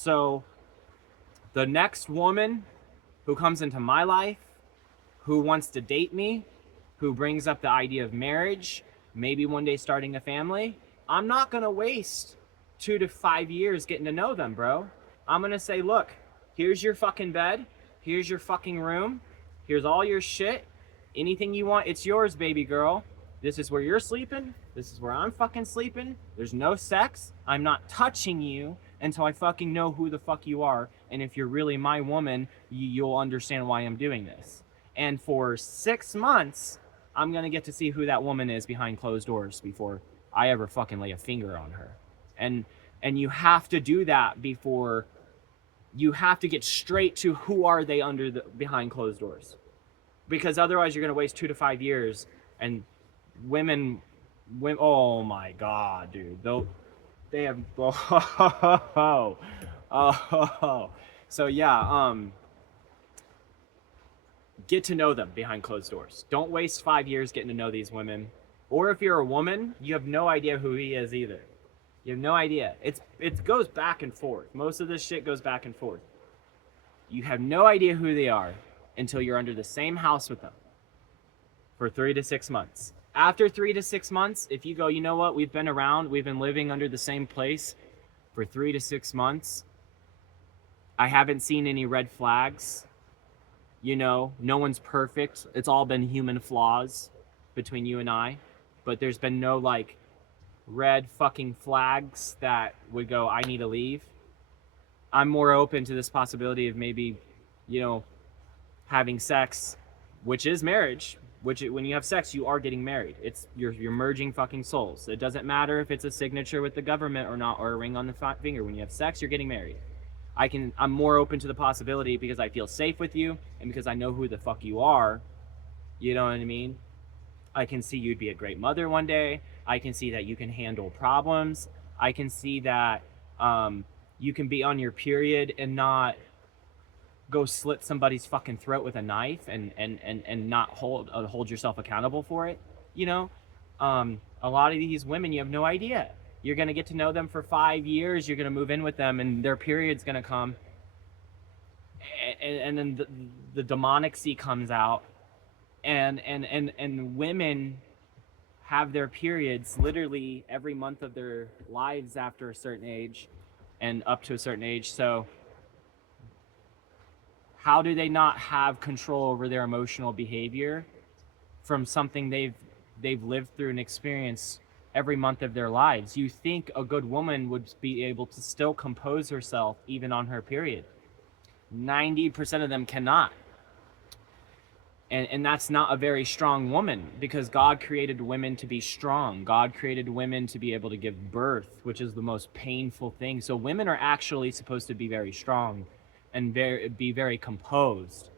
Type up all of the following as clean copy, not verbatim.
So the next woman who comes into my life, who wants to date me, who brings up the idea of marriage, maybe one day starting a family, I'm not going to waste 2 to 5 years getting to know them, bro. I'm going to say, look, here's your fucking bed. Here's your fucking room. Here's all your shit. Anything you want, it's yours, baby girl. This is where you're sleeping. This is where I'm fucking sleeping. There's no sex. I'm not touching you until I fucking know who the fuck you are. And if you're really my woman, you'll understand why I'm doing this. And for 6 months, I'm going to get to see who that woman is behind closed doors before I ever fucking lay a finger on her. And you have to do that before you have to get straight to who are they under the behind closed doors. Because otherwise you're going to waste 2 to 5 years and women oh my god, dude. They have so yeah, get to know them behind closed doors. Don't waste 5 years getting to know these women. Or if you're a woman, you have no idea who he is either. You have no idea. It goes back and forth. Most of this shit goes back and forth. You have no idea who they are until you're under the same house with them for 3 to 6 months. After 3 to 6 months, if you go, you know what, we've been around, we've been living under the same place for 3 to 6 months. I haven't seen any red flags. You know, no one's perfect. It's all been human flaws between you and I. But there's been no, like, red fucking flags that would go, I need to leave. I'm more open to this possibility of maybe, you know, having sex, which is marriage. Which, when you have sex, you are getting married. It's you're merging fucking souls. It doesn't matter if it's a signature with the government or not, or a ring on the finger. When you have sex, you're getting married. I'm more open to the possibility because I feel safe with you and because I know who the fuck you are. You know what I mean? I can see you'd be a great mother one day. I can see that you can handle problems. I can see that you can be on your period and not go slit somebody's fucking throat with a knife and not hold yourself accountable for it. You know, a lot of these women, you have no idea. You're gonna get to know them for 5 years. You're gonna move in with them, and their period's gonna come, and then the demonic sea comes out, and women have their periods literally every month of their lives after a certain age, and up to a certain age. So how do they not have control over their emotional behavior from something they've lived through and experienced every month of their lives? You think a good woman would be able to still compose herself even on her period. 90% of them cannot. And that's not a very strong woman, because God created women to be strong. God created women to be able to give birth, which is the most painful thing. So women are actually supposed to be very strong and be very composed.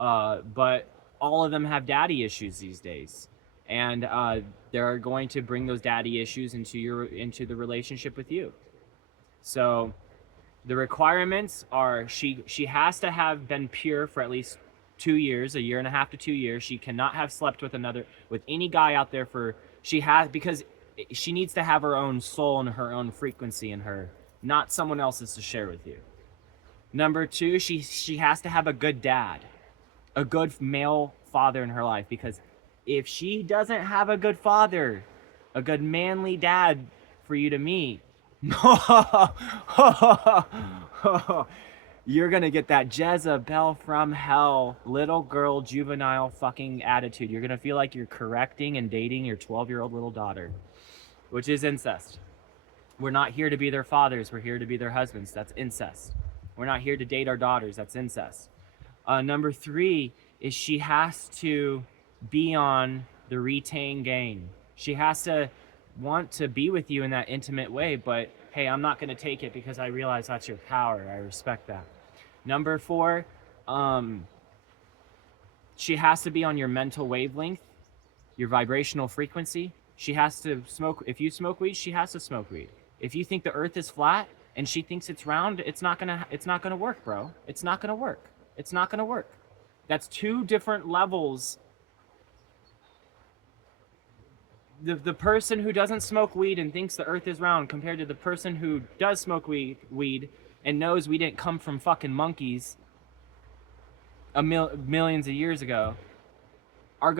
But all of them have daddy issues these days. And they're going to bring those daddy issues into the relationship with you. So the requirements are she has to have been pure for at least 2 years, a year and a half to 2 years. She cannot have slept with any guy out there because she needs to have her own soul and her own frequency in her, not someone else's to share with you. Number 2, she has to have a good dad, a good male father in her life, because if she doesn't have a good father, a good manly dad for you to meet, you're gonna get that Jezebel from hell, little girl, juvenile fucking attitude. You're gonna feel like you're correcting and dating your 12-year-old little daughter, which is incest. We're not here to be their fathers. We're here to be their husbands. That's incest. We're not here to date our daughters. That's incest. Number 3 is she has to be on the retain game. She has to want to be with you in that intimate way, but hey, I'm not going to take it because I realize that's your power. I respect that. Number 4, she has to be on your mental wavelength, your vibrational frequency. She has to smoke. If you smoke weed, she has to smoke weed. If you think the earth is flat and she thinks it's round, it's not gonna work, bro. It's not gonna work. It's not gonna work. That's 2 different levels. The person who doesn't smoke weed and thinks the earth is round compared to the person who does smoke weed and knows we didn't come from fucking monkeys millions of years ago,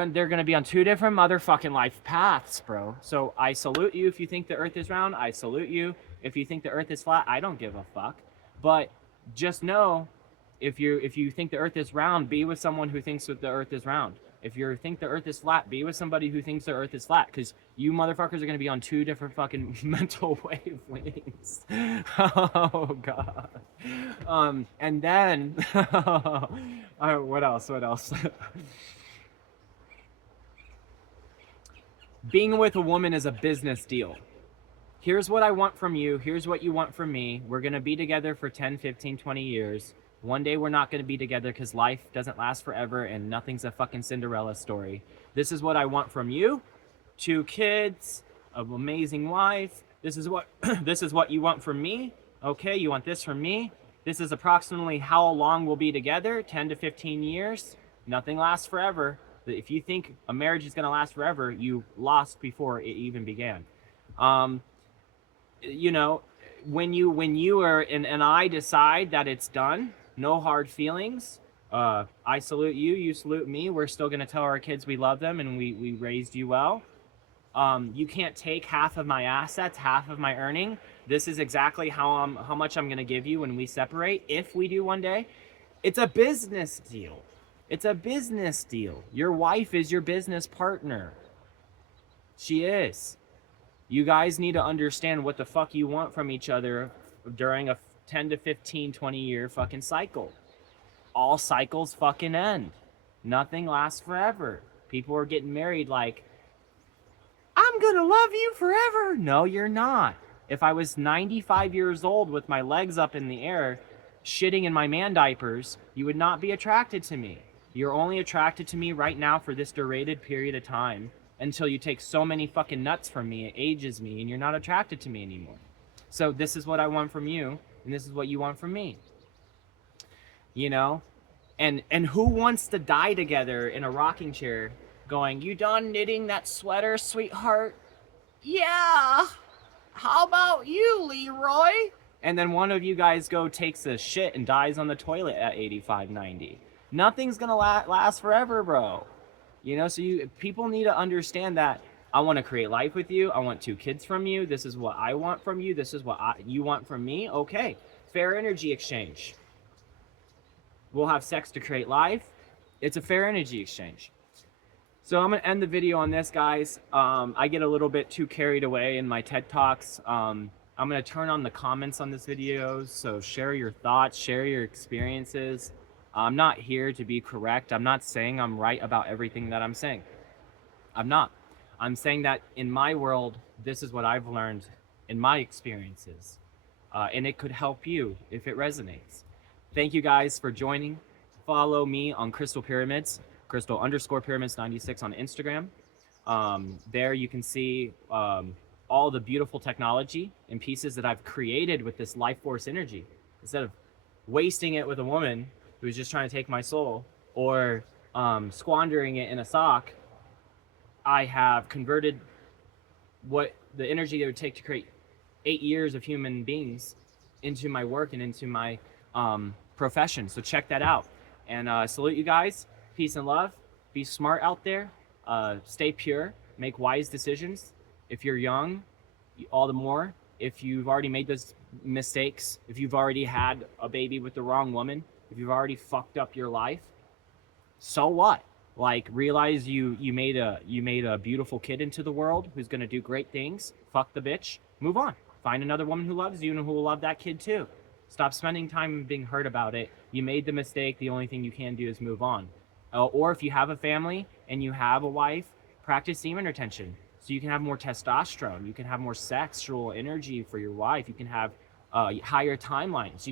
they're gonna be on two different motherfucking life paths, bro. So I salute you if you think the earth is round. I salute you if you think the earth is flat. I don't give a fuck. But just know, if you think the earth is round, be with someone who thinks that the earth is round. If you think the earth is flat, be with somebody who thinks the earth is flat, because you motherfuckers are gonna be on two different fucking mental wavelengths. Oh god. And then what else? What else? Being with a woman is a business deal. Here's what I want from you. Here's what you want from me. We're going to be together for 10, 15, 20 years. One day we're not going to be together because life doesn't last forever and nothing's a fucking Cinderella story. This is what I want from you. 2 kids, an amazing wife. This is what this is what you want from me. Okay, you want this from me. This is approximately how long we'll be together, 10 to 15 years. Nothing lasts forever. If you think a marriage is going to last forever, you lost before it even began. You know, when you are and I decide that it's done, no hard feelings. I salute you, you salute me. We're still going to tell our kids we love them and we raised you well. You can't take half of my assets, half of my earning. This is exactly how much I'm going to give you when we separate, if we do one day. It's a business deal. It's a business deal. Your wife is your business partner. She is. You guys need to understand what the fuck you want from each other during a 10 to 15, 20 year fucking cycle. All cycles fucking end. Nothing lasts forever. People are getting married like, I'm gonna love you forever. No, you're not. If I was 95 years old with my legs up in the air, shitting in my man diapers, you would not be attracted to me. You're only attracted to me right now for this durated period of time until you take so many fucking nuts from me, it ages me, and you're not attracted to me anymore. So this is what I want from you, and this is what you want from me. You know? And who wants to die together in a rocking chair going, you done knitting that sweater, sweetheart? Yeah. How about you, Leroy? And then one of you guys takes a shit and dies on the toilet at 85, 90. Nothing's gonna last forever, bro. You know, so people need to understand that I want to create life with you. I want 2 kids from you. This is what I want from you. This is what you want from me. Okay, fair energy exchange. We'll have sex to create life. It's a fair energy exchange. So I'm gonna end the video on this, guys. I get a little bit too carried away in my TED Talks. I'm gonna turn on the comments on this video, so share your thoughts, share your experiences. I'm not here to be correct. I'm not saying I'm right about everything that I'm saying. I'm not. I'm saying that in my world, this is what I've learned in my experiences. And it could help you if it resonates. Thank you guys for joining. Follow me on Crystal Pyramids, Crystal_Pyramids 96 on Instagram. There you can see all the beautiful technology and pieces that I've created with this life force energy. Instead of wasting it with a woman who's just trying to take my soul, or squandering it in a sock, I have converted what the energy it would take to create 8 years of human beings into my work and into my profession. So check that out. And salute you guys. Peace and love. Be smart out there. Stay pure. Make wise decisions. If you're young, all the more. If you've already made those mistakes, if you've already had a baby with the wrong woman, if you've already fucked up your life, so what? Like, realize you made a beautiful kid into the world who's gonna do great things. Fuck the bitch. Move on. Find another woman who loves you and who will love that kid too. Stop spending time being hurt about it. You made the mistake. The only thing you can do is move on. Or if you have a family and you have a wife, practice semen retention so you can have more testosterone. You can have more sexual energy for your wife. You can have higher timelines.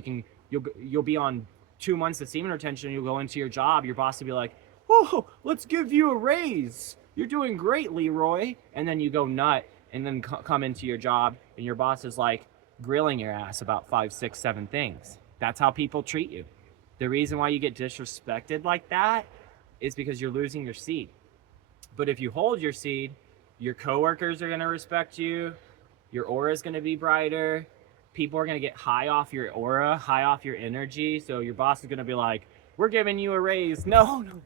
You'll be on 2 months of semen retention. You'll go into your job. Your boss will be like, "Oh, let's give you a raise. You're doing great, Leroy." And then you go nut and then come into your job and your boss is like grilling your ass about 5, 6, 7 things. That's how people treat you. The reason why you get disrespected like that is because you're losing your seed. But if you hold your seed, your coworkers are going to respect you. Your aura is going to be brighter. people are gonna get high off your aura, high off your energy. So your boss is gonna be like, "We're giving you a raise." No, no,